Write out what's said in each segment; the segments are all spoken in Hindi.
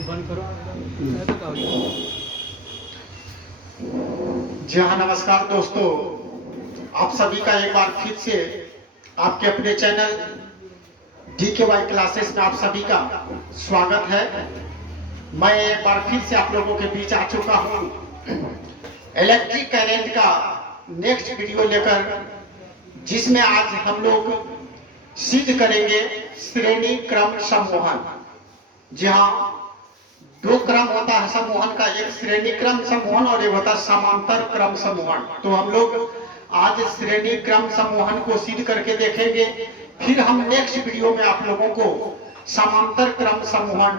एलईडी बंद करो। जी हाँ, नमस्कार दोस्तों, आप सभी का एक बार फिर से आपके अपने चैनल DKY क्लासेस में आप सभी का स्वागत है। मैं एक बार फिर से आप लोगों के बीच आ चुका हूँ इलेक्ट्रिक करंट का नेक्स्ट वीडियो लेकर, जिसमें आज हम लोग सिद्ध करेंगे श्रेणी क्रम सम्मोहन। जी हाँ, दो क्रम होता है सम्मोहन का, एक श्रेणी क्रम सम्मोहन और एक होता है समांतर क्रम सम्मोहन। तो हम लोग आज श्रेणी क्रम सम्मोहन को सिद्ध करके देखेंगे, फिर हम नेक्स्ट वीडियो में आप लोगों को समांतर क्रम सम्मोहन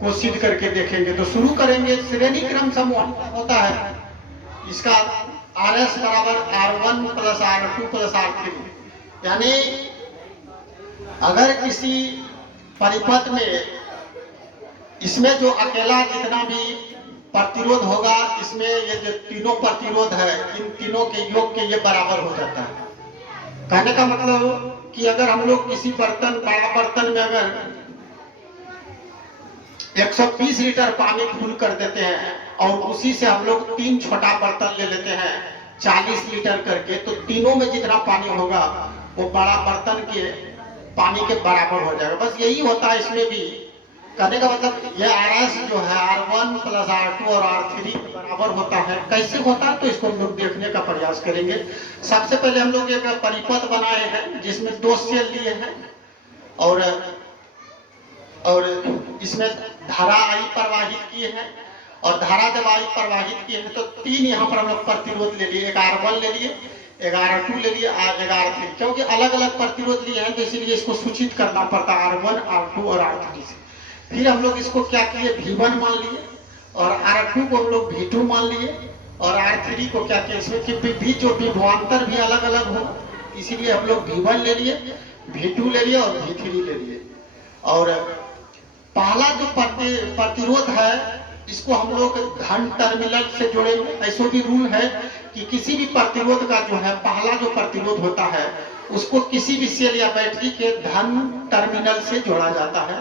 को सिद्ध करके देखेंगे। तो शुरू करेंगे। श्रेणी क्रम सम्मोहन क्या होता है, इसका RS बराबर R1 plus R2 plus R3, यानी अगर किसी परिपथ में इसमें जो अकेला जितना भी प्रतिरोध होगा, इसमें ये जो तीनों प्रतिरोध है, इन तीनों के योग के ये बराबर हो जाता है। कहने का मतलब कि अगर हम लोग किसी बर्तन, बड़ा बर्तन में अगर 120 लीटर पानी फुल कर देते हैं और उसी से हम लोग 3 छोटा बर्तन ले लेते हैं 40 लीटर करके, तो तीनों में जितना पानी होगा वो बड़ा बर्तन के पानी के बराबर हो जाएगा। बस यही होता है इसमें भी। कहने का मतलब ये RS जो है R1 प्लस R2 और R3 के बराबर होता है। कैसे होता है तो इसको हम लोग देखने का प्रयास करेंगे। सबसे पहले हम लोग एक परिपथ बनाए हैं जिसमें 2 सेल लिए हैं और इसमें धारा I प्रवाहित किए हैं, और धारा जब I प्रवाहित किए हैं तो 3 यहाँ पर हम लोग प्रतिरोध ले लिए, एक R1 ले लिए, एक R2 ले लिए, एक R3, क्योंकि अलग अलग प्रतिरोध लिए हैं तो इसीलिए इसको सूचित करना पड़ता है R1, R2 और R3 से। फिर हम लोग इसको क्या किए, V1 मान लिए, और R2 को हम लोग V2 मान लिए, और R3 को क्या किए, इसमें कि जो विभवांतर भी अलग अलग हो, इसीलिए हम लोग V1 ले लिए, V2 ले लिए और V3 ले लिए। और पहला जो प्रतिरोध है इसको हम लोग धन टर्मिनल से जोड़ेंगे। ऐसा भी रूल है कि किसी भी प्रतिरोध का जो है पहला जो प्रतिरोध होता है उसको किसी भी सेल या बैटरी के धन टर्मिनल से जोड़ा जाता है।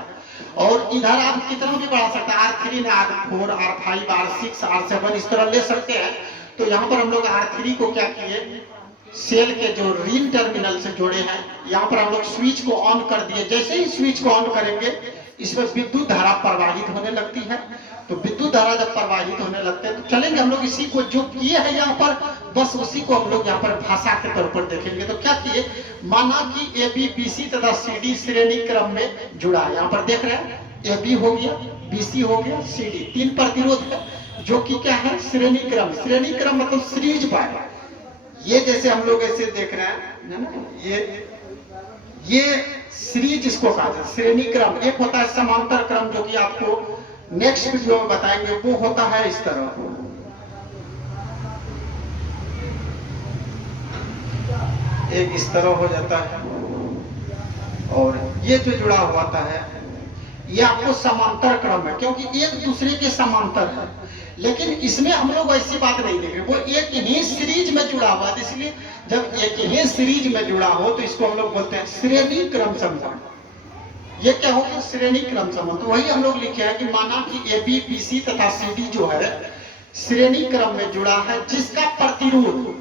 और इधर आप कितना भी बढ़ा सकते हैं, R3 में R4, R5, R6, R7 इस तरह ले सकते हैं। तो यहाँ पर हम लोग R3 को क्या किए, सेल के जो ऋण टर्मिनल से जोड़े हैं। यहाँ पर हम लोग स्विच को ऑन कर दिए। जैसे ही स्विच को ऑन करेंगे इसमें विद्युत धारा प्रवाहित होने लगती है। तो विद्युत धारा जब प्रवाहित होने लगते हैं तो चलेंगे हम लोग इसी को जो किए हैं यहाँ पर, बस उसी को हम लोग यहाँ पर भाषा के तौर पर देखेंगे। तो क्या किए, माना कि AB, BC तथा CD श्रेणी क्रम में जुड़ा है। यहाँ पर देख रहे हैं AB हो गया, BC हो गया, CD, 3 प्रतिरोध है जो कि क्या है, श्रेणी क्रम। श्रेणी क्रम मतलब सीरीज बाय। ये जैसे हम लोग ऐसे देख रहे हैं ना, ये सीरीज इसको कहा जाता है, श्रेणी क्रम। एक होता है समांतर क्रम जो कि आपको नेक्स्ट वीडियो में बताएंगे, वो होता है इस तरह। एक इस तरह हो जाता है और ये जो जुड़ा हुआ था है ये आपको समांतर क्रम है, क्योंकि एक दूसरे के समांतर है। लेकिन इसमें हम लोग ऐसी बात नहीं देख रहे, वो एक ही सीरीज में जुड़ा हुआ है। इसलिए जब एक ही सीरीज में जुड़ा हो तो इसको हम लोग बोलते हैं श्रेणी क्रम सम्मोहन। ये क्या हो गया, श्रेणी क्रम सम्मोहन। तो वही हम लोग लिखे हैं कि माना कि AB, BC तथा CD जो है श्रेणी क्रम में जुड़ा है, जिसका प्रतिरोध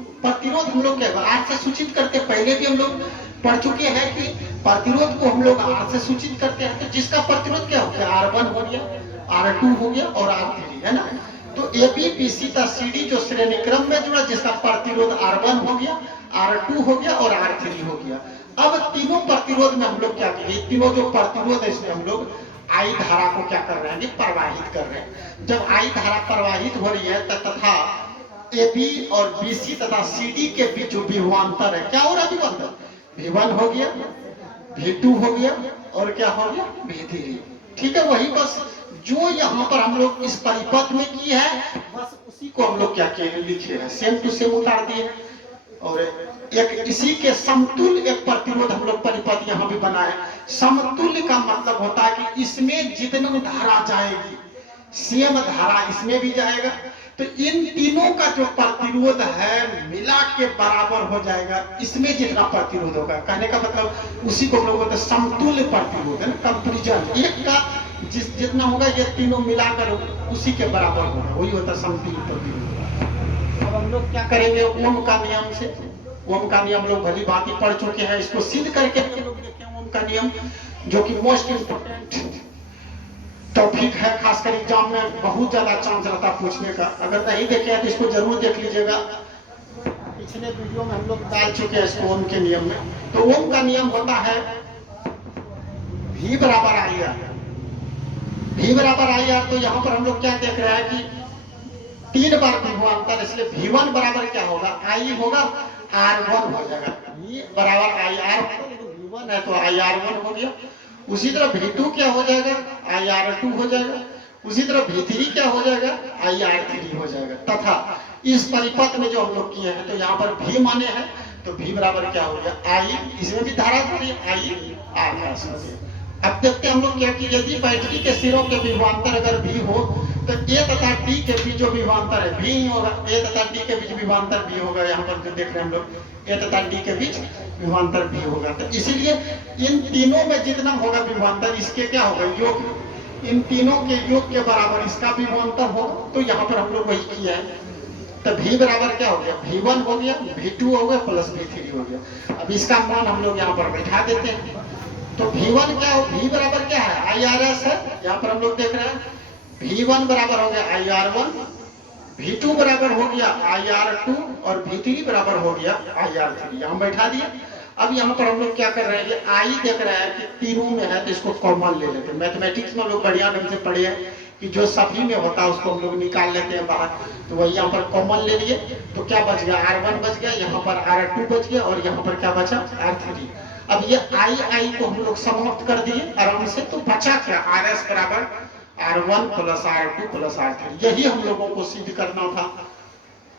हम लोग क्या आज से सूचित करते, पहले भी हम लोग पढ़ चुके हैं कि प्रतिरोध को हम लोग R से सूचित करते हैं। तो जिसका प्रतिरोध क्या हो गया, R1 हो गया, R2 हो गया और R3 है ना। तो AB, BC तथा CD जो श्रेणी क्रम में जुड़ा, जिसका प्रतिरोध R1 हो गया, R2 हो गया और R3 हो गया। अब तीनों प्रतिरोध में हम लोग क्या करेंगे, तीनों जो प्रतिरोध है इसमें हम लोग I धारा को क्या कर रहे हैं, प्रवाहित कर रहे हैं। जब I धारा प्रवाहित हो रही है तथा AB और BC तथा CD के बीच जो विभवांतर है, क्या हो रहा है, विभवांतर V1 हो गया, V2 हो गया और क्या हो गया, V3। ठीक है, वही बस जो यहाँ पर हम लोग इस परिपथ में की है, बस उसी को हम लोग क्या किए, लिखे हैं, सेम टू सेम उतार दिए। और एक इसी के समतुल्य एक प्रतिरोध हम लोग परिपथ यहाँ भी बनाए। समतुल्य का मतलब होता है कि इसमें जितना धारा जाएगी सेम धारा इसमें भी जाएगा। तो इन तीनों का जो प्रतिरोध है मिला के बराबर हो जाएगा, इसमें जितना प्रतिरोध होगा। कहने का मतलब उसी को हम लोग बोलते हैं समतुल्य प्रतिरोध है ना, कंपैरिजन। एक का जितना होगा ये तीनों मिलाकर उसी के बराबर होगा, वही होता समतुल्य प्रतिरोध। अब हम लोग क्या करेंगे, ओम का नियम से, ओम का नियम लोग भली भांति पढ़ चुके हैं, इसको सिद्ध करके हम लोग देखें ओम का नियम, जो कि मोस्ट इम्पोर्टेंट टॉपिक है, खासकर एग्जाम में बहुत ज्यादा चांस रहता है पूछने का। अगर नहीं देखे हैं तो इसको जरूर देख लीजिएगा, पिछले वीडियो में हम लोग डाल चुके हैं इसको ओम के नियम में। तो ओम का नियम होता है V बराबर आई आर, V बराबर आई आर। तो यहाँ पर हम लोग क्या देख रहे हैं कि 3 बार विभवांतर, इसलिए V1 बराबर क्या होगा, I होगा, R1 हो जाएगा। V बराबर आई आर, V1 है तो आई R1 हो गया। उसी तरह V2 क्या हो जाएगा, आई R2 हो जाएगा। उसी तरह V3 क्या हो जाएगा, आई R3 हो जाएगा। तथा इस परिपथ में जो हम लोग किए हैं, तो यहाँ पर V माने हैं तो V बराबर क्या हो गया, I, इसमें भी धारा थोड़ी I R। अब देखते हैं हम लोग क्या कि यदि बैटरी के सिरों के विभवांतर अगर V हो तो A तथा D के बीच जो विभवांतर है V ही होगा, A तथा D के बीच विभवांतर V होगा। यहाँ पर जो देख रहे हैं हम लोग A तथा D के बीच विभवांतर V होगा। तो इसीलिए इन तीनों में जितना होगा विभवांतर, इसके क्या होगा, योग, इन तीनों के योग के बराबर इसका विभवांतर होगा। तो यहाँ पर हम लोग वही किया है। तो V बराबर क्या हो गया, V1 हो गया, V2 हो गया प्लस V3 हो गया। अब इसका मान हम लोग यहाँ पर बैठा देते हैं। तो V1 क्या हो, V बराबर क्या है, IRS है। यहाँ पर हम लोग देख रहे हैं V1 बराबर हो गया IR1, V2 बराबर हो गया IR2 और V3 बराबर हो गया IR3। यहाँ बैठा दिए। अब यहाँ पर हम लोग क्या कर रहे हैं, I देख रहे हैं कि तीनों में है तो इसको कॉमन ले लेते हैं। मैथमेटिक्स में लोग बढ़िया ढंग से पढ़े हैं कि जो सभी में होता है उसको हम लोग निकाल लेते हैं बाहर। तो वही यहाँ पर कॉमन ले लिए, तो क्या बच गया, R1 बच गया, यहाँ पर R2 बच गया और यहाँ पर क्या बचा, R3। अब ये I को हम लोग समाप्त कर दिए आराम से। तो बचा क्या, RS बराबर R1 plus R2 plus R3। यही हम लोगों को सिद्ध करना था।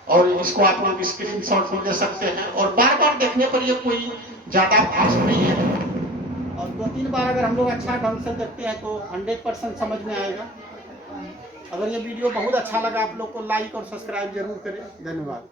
और इसको आप लोग स्क्रीनशॉट में ले सकते हैं और बार बार देखने पर ये कोई ज्यादा भाष नहीं है। और 2-3 बार अगर हम लोग अच्छा ढंग से देखते हैं तो 100% समझ में आएगा। अगर ये वीडियो बहुत अच्छा लगा आप लोग को लाइक और सब्सक्राइब जरूर करें। धन्यवाद।